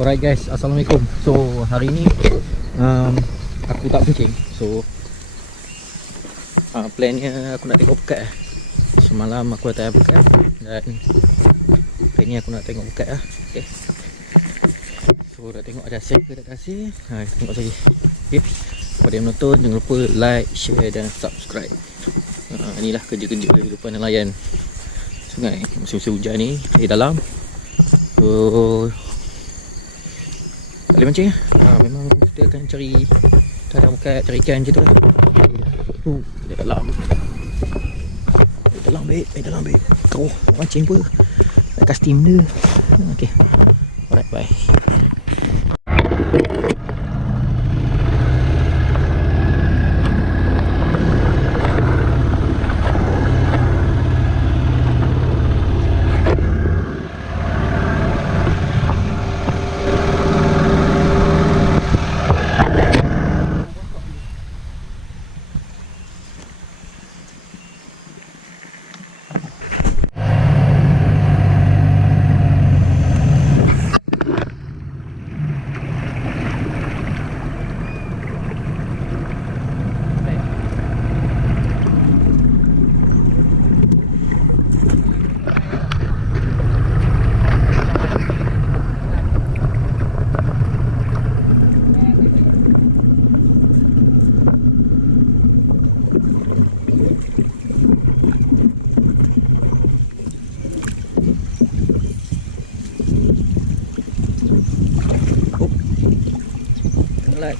Alright guys, Assalamualaikum. So hari ni aku tak pancing. So plannya aku nak tengok pekat. Semalam aku dah tengok pekat dan hari ni aku nak tengok pekat lah. Okay. So dah tengok ada hasil ke tak ada hasil. Tengok lagi. Okay. Kepada yang menonton, jangan lupa like, share dan subscribe. Inilah kerja-kerja kehidupan nelayan sungai musim hujan ni di dalam. So tak boleh mancing lah. Memang kita akan cari kadang bukat, cari ikan je tu lah. Dia dalam. Dia dalam babe, dalam babe. Kau mancing apa? Nak custom dia. Okay. Alright, bye. Tengalan.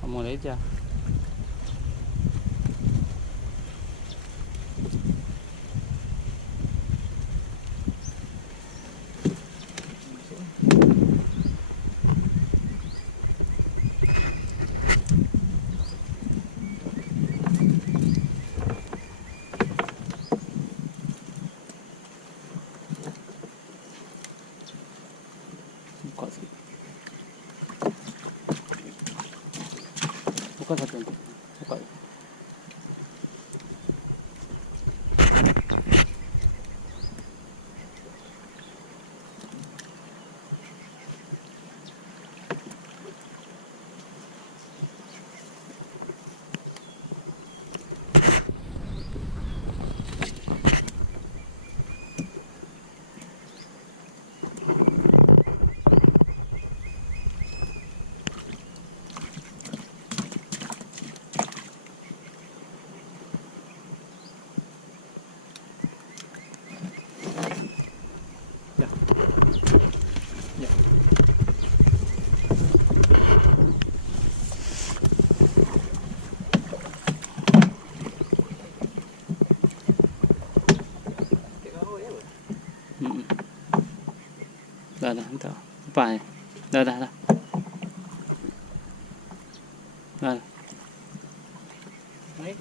Kamu aja. Buka satu nanti. Buka. Dah, entah. Apa ni? Dah. Dah. Baik.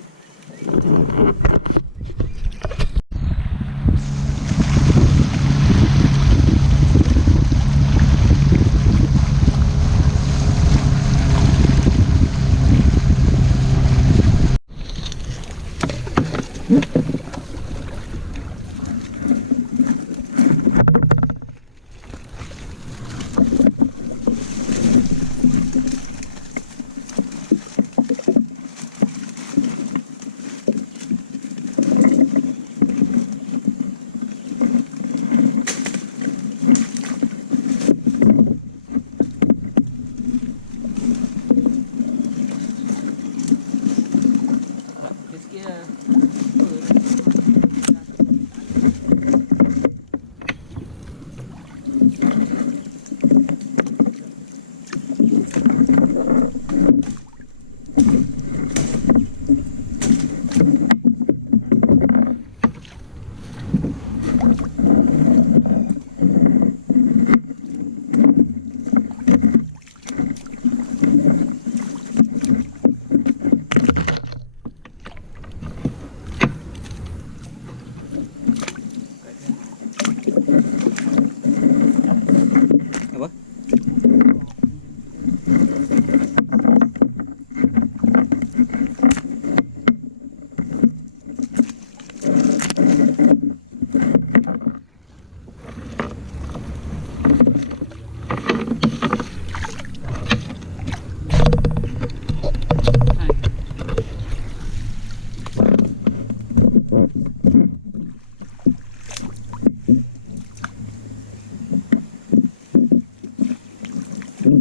Ikan.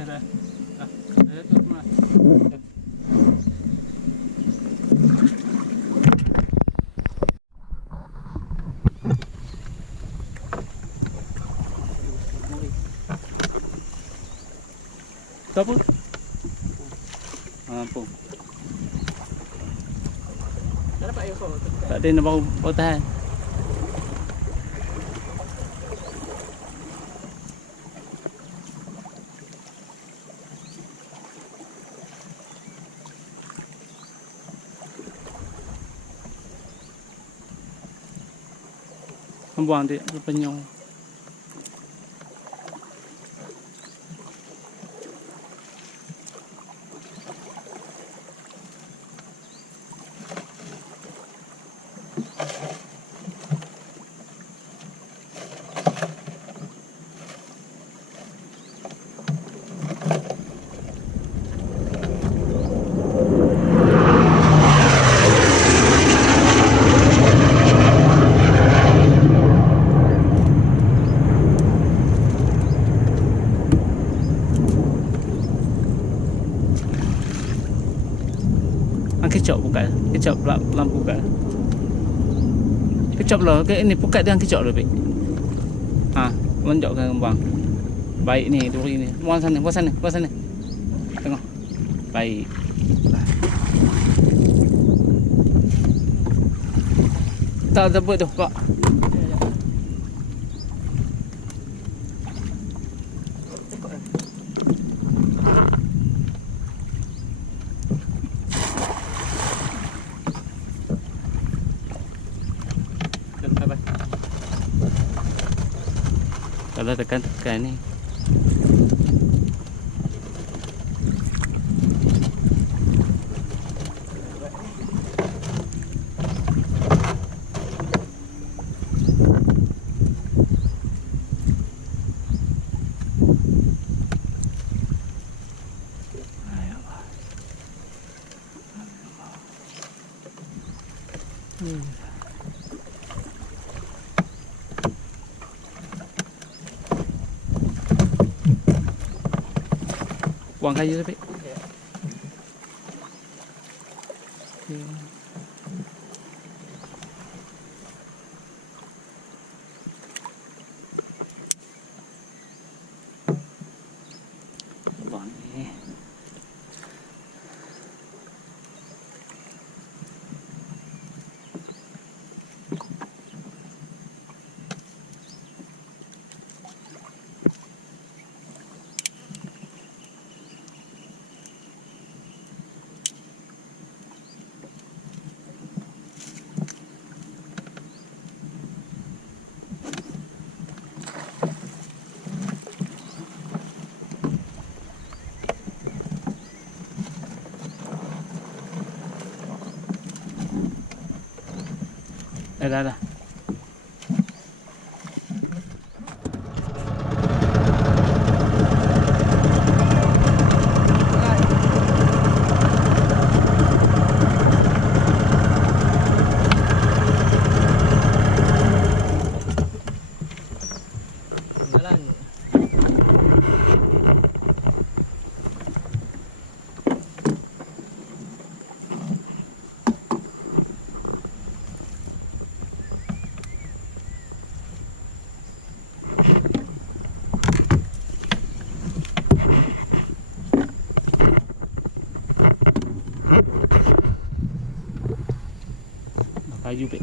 Dah. Dah tu semua. Tu apa? Kampung. Tak dapat air kau. Tak ada nak baru tahan. Buang dia penyong. Kecap buka. Kecap lampu buka. Kecap lah. Ini pukat dengan kecap lebih. Lonjok ke bang. Baik ni, duri ni. Buang sana. Tengok. Baik. Tak dapat tu, Pak. Kalau tekan ni. Buang kayu tapi. Buang ni. Dah. Tengalan. Kayu pek.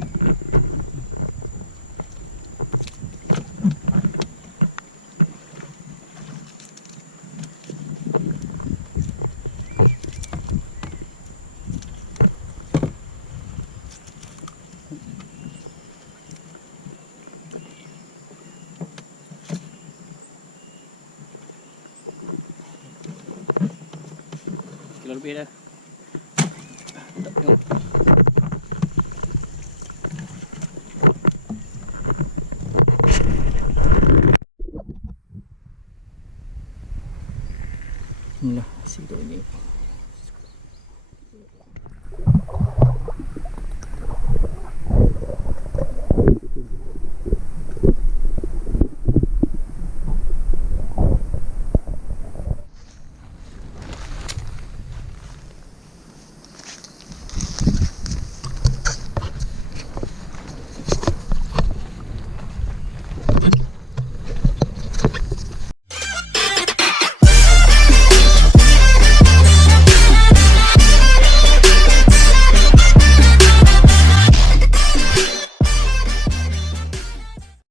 Kilo lebih dah. Tengok. Inilah hasil ni.